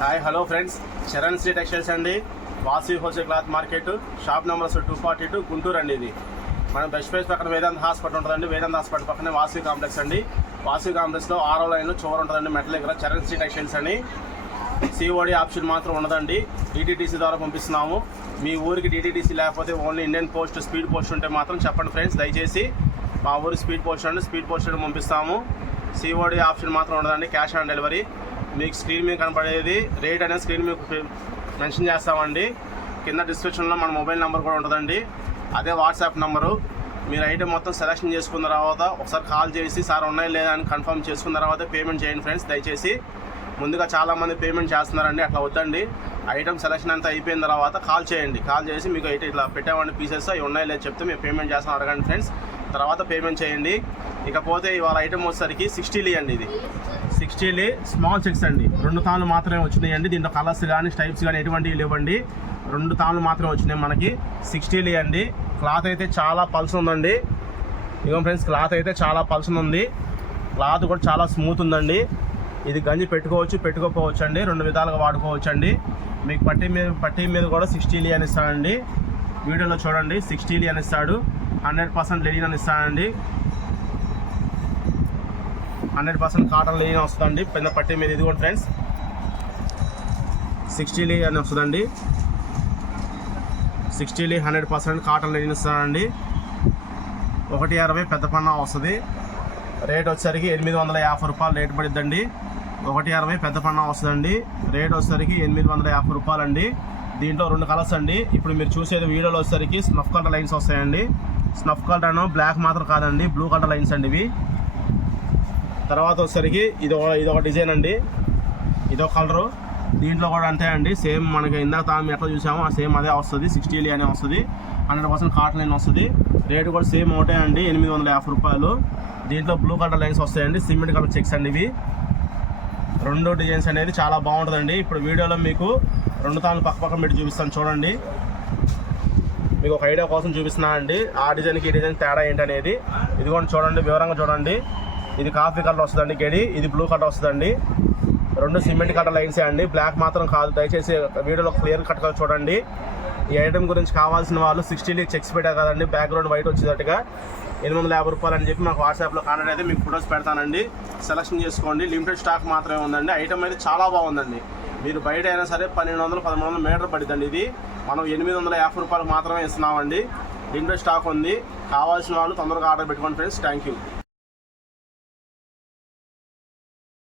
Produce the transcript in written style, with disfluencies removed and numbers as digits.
Hi hello friends, Charan Sri textiles అండి. Vasavi wholesale cloth market, shop number 242 Guntur అండి. ఇది మన బెస్ట్ ప్రైస్ పక్కన వేదాంత హాస్పిటల్ ఉంటుందండి. వేదాంత హాస్పిటల్ పక్కనే వాసవి కాంప్లెక్స్ అండి. వాసవి కాంప్లెక్స్లో 6వ లైన్లో చివరి ఉంటుందండి మెట్ల దగ్గర. చరణ్ శ్రీ టెక్స్టైల్స్ అని సిఓడి ఆప్షన్ మాత్రం ఉండదండి. డిటిడిసి ద్వారా పంపిస్తున్నాము. మీ ఊరికి డిటిడిసి లేకపోతే only Indian post speed post ఉంటే మాత్రం చెప్పండి ఫ్రెండ్స్. దయచేసి మా ఊరికి స్పీడ్ పోస్ట్ అండి, స్పీడ్ పోస్ట్ పంపిస్తాము. సిఓడి ఆప్షన్ మాత్రం ఉండదండి. Cash on delivery. మీకు స్క్రీన్ మీద కనపడేది రేట్ అనేది స్క్రీన్ మీద మెన్షన్ చేస్తామండి. కింద డిస్క్రిప్షన్లో మన మొబైల్ నెంబర్ కూడా ఉంటుందండి. అదే వాట్సాప్ నెంబరు. మీరు ఐటెం మొత్తం సెలెక్షన్ చేసుకున్న తర్వాత ఒకసారి కాల్ చేసి సార్ ఉన్నాయి లేదా అని కన్ఫర్మ్ చేసుకున్న తర్వాత పేమెంట్ చేయండి ఫ్రెండ్స్. దయచేసి ముందుగా చాలామంది పేమెంట్ చేస్తున్నారండి, అట్లా వద్దండి. ఐటమ్ సెలెక్షన్ అంతా అయిపోయిన తర్వాత కాల్ చేయండి. కాల్ చేసి మీకు అయితే ఇట్లా పెట్టామండి పీసెస్ అవి ఉన్నాయి లేదు చెప్తే మేము పేమెంట్ చేస్తాం అడగండి ఫ్రెండ్స్. తర్వాత పేమెంట్ చేయండి. ఇకపోతే ఇవాళ ఐటమ్ వచ్చేసరికి 60 అండి. ఇది 60 స్మాల్ చెక్స్ అండి. 2 తాళ్ళు మాత్రమే వచ్చినాయండి. దీంట్లో కలర్స్ కానీ స్టైప్స్ కానీ ఎటువంటివి లేవండి. 2 తాళ్ళు మాత్రమే వచ్చినాయి మనకి. 60 అండి. క్లాత్ అయితే చాలా పల్స్ ఉందండి. ఇదిగో ఫ్రెండ్స్, క్లాత్ అయితే చాలా పల్స్ ఉంది. క్లాత్ కూడా చాలా స్మూత్ ఉందండి. ఇది గంజి పెట్టుకోవచ్చు, పెట్టుకోకపోవచ్చు అండి. 2 విధాలుగా వాడుకోవచ్చు అండి. మీకు పట్టీ మీద కూడా 60 అని ఇస్తాడండి. వీడియోలో చూడండి 60 అని ఇస్తాడు. 100% లెనిన్ అని ఇస్తాడండి. 100% కాటన్ లెనిన్ వస్తుందండి పెద్ద పట్టీ మీద. ఇదిగోండి ఫ్రెండ్స్ 60 అని వస్తుందండి. 60 100% కాటన్ లెనిన్ ఇస్తాడండి. 160 పెద్ద పన్నా వస్తుంది. రేట్ వచ్చేసరికి 850 రూపాయలు రేట్ పడిద్దండి. 160 పెద్ద పన్నా వస్తుందండి. రేట్ వచ్చేసరికి 850 రూపాయలు అండి. దీంట్లో 2 కలర్స్ అండి. ఇప్పుడు మీరు చూసేది వీడియోలో వచ్చేసరికి స్నఫ్ కలర్ లైన్స్ వస్తాయండి. స్నఫ్ కలర్ అను బ్లాక్ మాత్రం కాదండి, బ్లూ కలర్ లైన్స్ అండి ఇవి. తర్వాత వచ్చేసరికి ఇదొక డిజైన్ అండి, ఇదొక కలరు. దీంట్లో కూడా అంతే అండి, సేమ్ మనకి ఇందాక తాము ఎట్లా చూసామో ఆ సేమ్ అదే వస్తుంది. 60 అనే వస్తుంది. 100% కాటన్ లైన్ వస్తుంది. రేటు కూడా సేమ్ ఒకటే అండి, 850 రూపాయలు. దీంట్లో బ్లూ కలర్ లైన్స్ వస్తాయండి, సిమెంట్ కలర్ చెక్స్ అండి ఇవి. 2 డిజైన్స్ అనేది చాలా బాగుంటుందండి. ఇప్పుడు వీడియోలో మీకు 2 తాళ్ళు పక్కన పెట్టి చూపిస్తాను చూడండి. మీకు ఒక ఐడియా కోసం చూపిస్తున్నా అండి, ఆ డిజైన్కి ఈ డిజైన్ తేడా ఏంటనేది. ఇది కూడా చూడండి, వివరంగా చూడండి. ఇది కాఫీ కలర్ వస్తుందండి గడి, ఇది బ్లూ కలర్ వస్తుందండి. 2 సిమెంట్ కలర్ లైన్సే అండి, బ్లాక్ మాత్రం కాదు. దయచేసి వీడియోలో క్లియర్ కట్గా చూడండి. ఈ ఐటమ్ గురించి కావాల్సిన వాళ్ళు 60 చెక్స్ పెట్టారు కదండి, బ్యాక్గ్రౌండ్ వైట్ వచ్చేటట్టుగా 850 రూపాయలు అని చెప్పి మాకు వాట్సాప్లో కాంటాక్ట్ అయితే మీకు ఫొటోస్ పెడతానండి. సెలెక్షన్ చేసుకోండి. లిమిటెడ్ స్టాక్ మాత్రమే ఉందండి. ఐటమ్ అయితే చాలా బాగుందండి. మీరు బయట అయినా సరే 1200-1300 మీటర్ పడిద్దండి. ఇది మనం 850 రూపాయలు మాత్రమే ఇస్తున్నామండి. లిమిటెడ్ స్టాక్ ఉంది. కావాల్సిన వాళ్ళు తొందరగా ఆర్డర్ పెట్టుకోండి ఫ్రెండ్స్. Thank you.